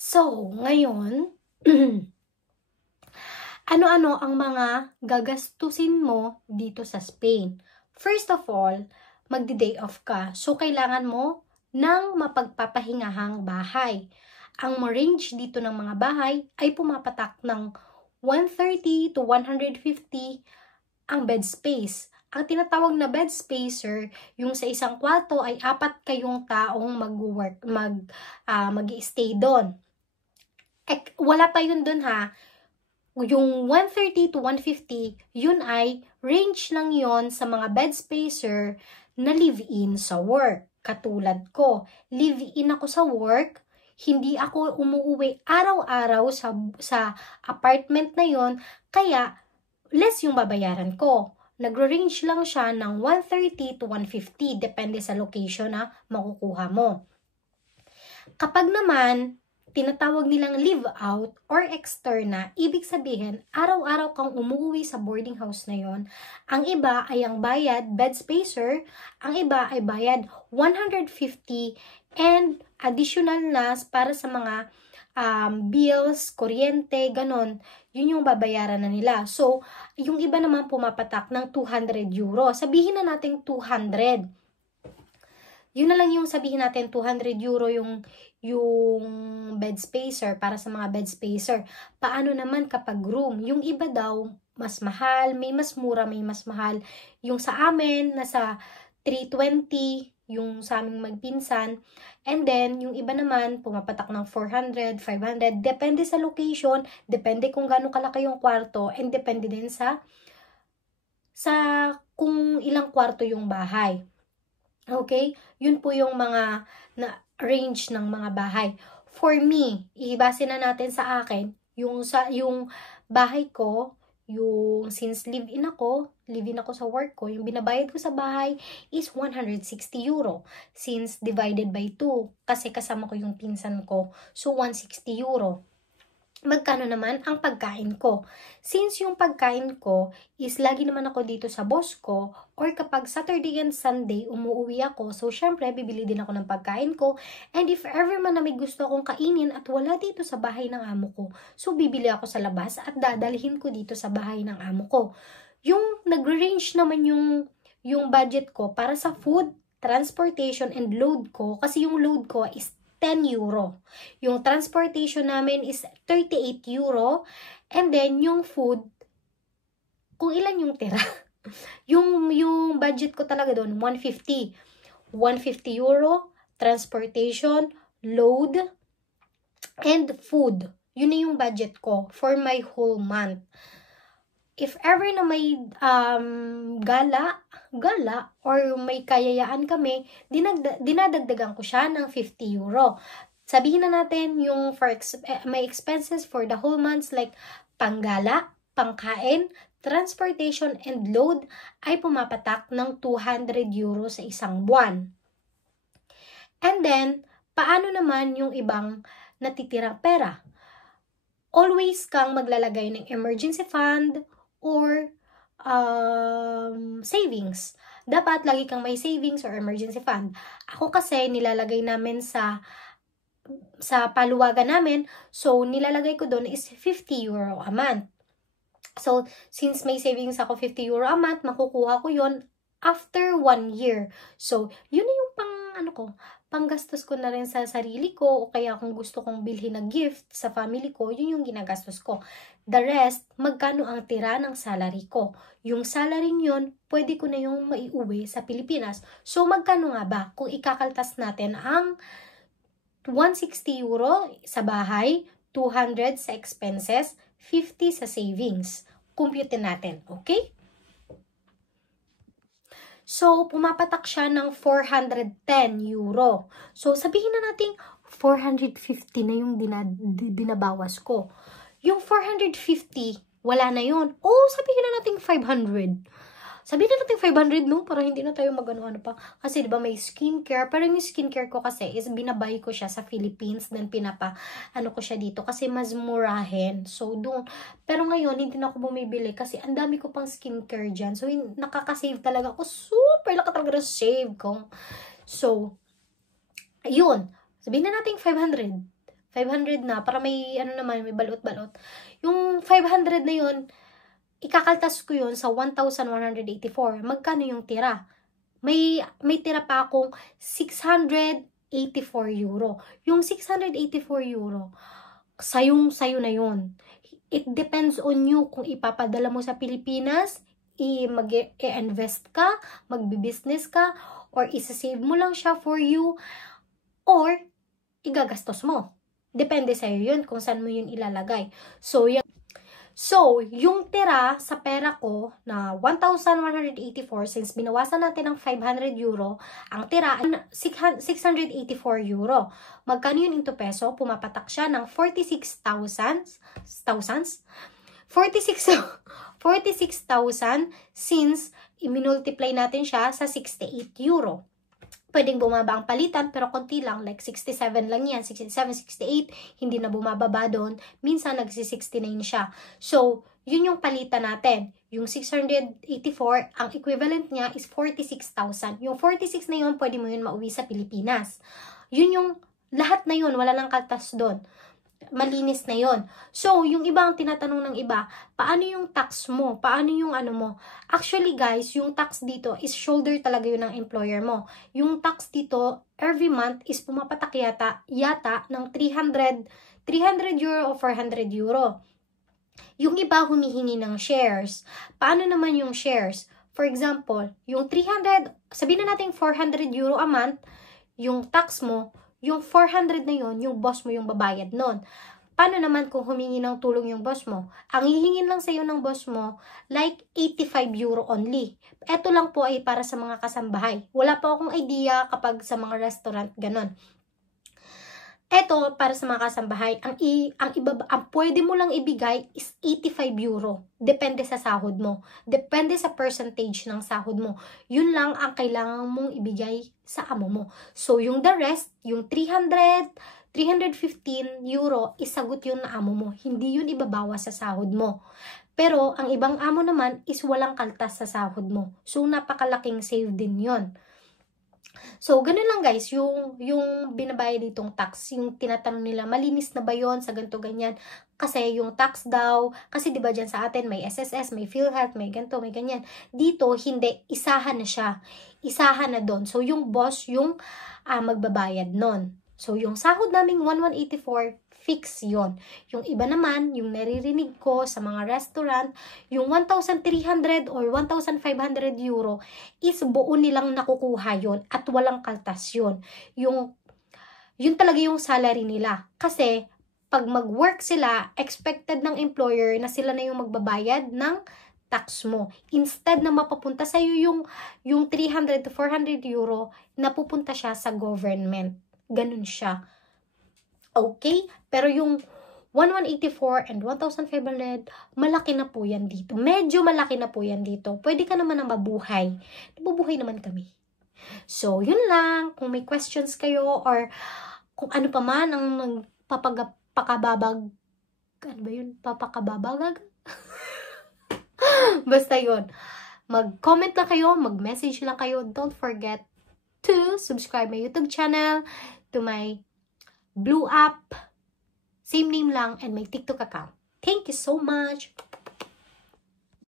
So, ngayon, ano-ano ang mga gagastusin mo dito sa Spain? First of all, magdi-day off ka. So, kailangan mo ng mapagpapahingahang bahay. Ang range dito ng mga bahay ay pumapatak ng 130 to 150 ang bed space. Ang tinatawag na bed spacer, yung sa isang kwarto ay 4 kayong taong mag-i-stay doon. Wala pa yun doon ha. Yung 130 to 150, yun ay range lang yon sa mga bed spacer na live-in sa work. Katulad ko, live-in ako sa work, hindi ako umuwi araw-araw sa apartment na yon, kaya less yung babayaran ko. Nagro-range lang siya ng 130 to 150, depende sa location na makukuha mo. Kapag naman, tinatawag nilang live out or externa, ibig sabihin, araw-araw kang umuwi sa boarding house na yon. Ang iba ay ang bayad bed spacer, ang iba ay bayad 150 and additional na para sa mga bills, kuryente, ganon. Yun yung babayaran na nila. So, yung iba naman pumapatak ng 200 euro. Sabihin na natin 200. Yun na lang yung sabihin natin 200 euro yung bed spacer para sa mga bed spacer. Paano naman kapag room? Yung iba daw mas mahal, may mas mura, may mas mahal. Yung sa amin nasa 320, yung sa aming magpinsan. And then yung iba naman pumapatak ng 400, 500, depende sa location, depende kung gaano kalaki yung kwarto, and depende din sa kung ilang kwarto yung bahay. Okay? Yun po yung mga range ng mga bahay. For me, ibase na natin sa akin, yung bahay ko, yung since live-in ako sa work ko, yung binabayad ko sa bahay is 160 euro. Since divided by 2, kasi kasama ko yung pinsan ko, so 160 euro. Magkano naman ang pagkain ko? Since yung pagkain ko is lagi naman ako dito sa boss ko, or kapag Saturday and Sunday umuwi ako, so syempre bibili din ako ng pagkain ko, and if ever man na may gusto akong kainin at wala dito sa bahay ng amo ko, so bibili ako sa labas at dadalhin ko dito sa bahay ng amo ko. Yung nag-range naman yung budget ko para sa food, transportation, and load ko, kasi yung load ko is 10 euro. Yung transportation namin is 38 euro. And then, yung food, kung ilan yung tira. yung budget ko talaga doon, 150. 150 euro, transportation, load, and food. Yun na yung budget ko for my whole month. If ever na may gala or may kayayaan kami, dinadagdagan ko siya ng 50 euro. Sabihin na natin yung may expenses for the whole months like panggala, pangkain, transportation, and load ay pumapatak ng 200 euro sa isang buwan. And then, paano naman yung ibang natitirang pera? Always kang maglalagay ng emergency fund or savings. Dapat lagi kang may savings or emergency fund. Ako kasi nilalagay namin sa paluwagan namin, so nilalagay ko doon is 50 euro a month. So, since may savings ako 50 euro a month, makukuha ko yon after 1 year. So, yun na yung panggastos ko na rin sa sarili ko, o kaya kung gusto kong bilhin na gift sa family ko, yun yung ginagastos ko. The rest, magkano ang tira ng salary ko? Yung salary yun, pwede ko na yung maiuwi sa Pilipinas. So, magkano nga ba? Kung ikakaltas natin ang 160 euro sa bahay, 200 sa expenses, 50 sa savings. Compute natin, okay? So, pumapatak siya ng 410 euro. So, sabihin na natin 450 na yung binabawas ko. Yung 450, wala na yun. Oh, sabihin na natin 500. Sabihin na natin 500, no? Para hindi na tayo mag-ano pa. Kasi, di ba, may skincare. Pero yung skincare ko kasi is binabay ko siya sa Philippines. Then, ko siya dito. Kasi mas murahin. So, doon. Pero ngayon, hindi na ako bumibili. Kasi, ang dami ko pang skincare dyan. So, nakaka-save talaga ako. Super laka talaga na save ko. So, ayun. Sabihin na natin 500. 500 na, para may, ano naman, may balot-balot. Yung 500 na yun, ikakaltas ko yun sa 1,184. Magkano yung tira? May tira pa akong 684 euro. Yung 684 euro, sayo na yun. It depends on you kung ipapadala mo sa Pilipinas, mag-invest ka, magbi-business ka, or isa-save mo lang siya for you, or igagastos mo. Depende sa'yo yun kung saan mo yun ilalagay. So, yung tira sa pera ko na 1,184, since binawasan natin ng 500 euro, ang tira ay 684 euro. Magkano yun into peso? Pumapatak siya ng 46,000 since i-multiply natin siya sa 68 euro. Pwedeng bumaba ang palitan, pero konti lang, like 67 lang yan, 67, 68, hindi na bumababa doon, minsan nagsi-69 siya. So, yun yung palitan natin. Yung 684, ang equivalent niya is 46,000. Yung 46 na yun, pwede mo yun mauwi sa Pilipinas. Yun yung, lahat na yun, wala lang kaltas doon. Malinis na yon. So, yung ibang tinatanong ng iba, paano yung tax mo? Paano yung ano mo? Actually guys, yung tax dito is shoulder talaga yun ng employer mo. Yung tax dito, every month is pumapatak yata ng 300 euro o 400 euro. Yung iba humihingi ng shares. Paano naman yung shares? For example, yung 300, sabihin na natin 400 euro a month, yung tax mo, yung 400 na yun, yung boss mo yung babayad nun. Paano naman kung humingi ng tulong yung boss mo? Ang hihingin lang sa'yo ng boss mo, like 85 euro only. Ito lang po ay para sa mga kasambahay. Wala pa akong idea kapag sa mga restaurant, ganon. Ito, para sa mga kasambahay, ang pwede mo lang ibigay is 85 euro. Depende sa sahod mo. Depende sa percentage ng sahod mo. Yun lang ang kailangan mong ibigay sa amo mo. So, yung the rest, yung 315 euro, isagot yun na amo mo. Hindi yun ibabawas sa sahod mo. Pero, ang ibang amo naman is walang kaltas sa sahod mo. So, napakalaking save din yun. So, ganun lang guys, yung binabayad ditong tax, yung tinatanong nila, malinis na ba yun sa ganito ganyan? Kasi yung tax daw, kasi diba dyan sa atin, may SSS, may PhilHealth, may ganito, may ganyan. Dito, hindi, isahan na siya. Isahan na doon. So, yung boss, yung magbabayad nun. So, yung sahod naming 1,184, fix yon. Yung iba naman, yung naririnig ko sa mga restaurant, yung 1,300 or 1,500 euro is buo nilang nakukuha yon at walang kaltas yun. Yun talaga yung salary nila. Kasi, pag mag-work sila, expected ng employer na sila na yung magbabayad ng tax mo. Instead na mapapunta sa'yo yung 300 to 400 euro, napupunta siya sa government. Ganun siya. Okay? Pero yung 1,184 and 1,500, malaki na po yan dito. Medyo malaki na po yan dito. Pwede ka naman na mabuhay. Nabubuhay naman kami. So, yun lang. Kung may questions kayo or kung ano pa man ang pakababag, ano ba yun? Papakababagag? Basta yun. Mag-comment lang kayo, mag-message lang kayo. Don't forget to subscribe my YouTube channel, to my Blue app, same name lang, and my TikTok account. Thank you so much!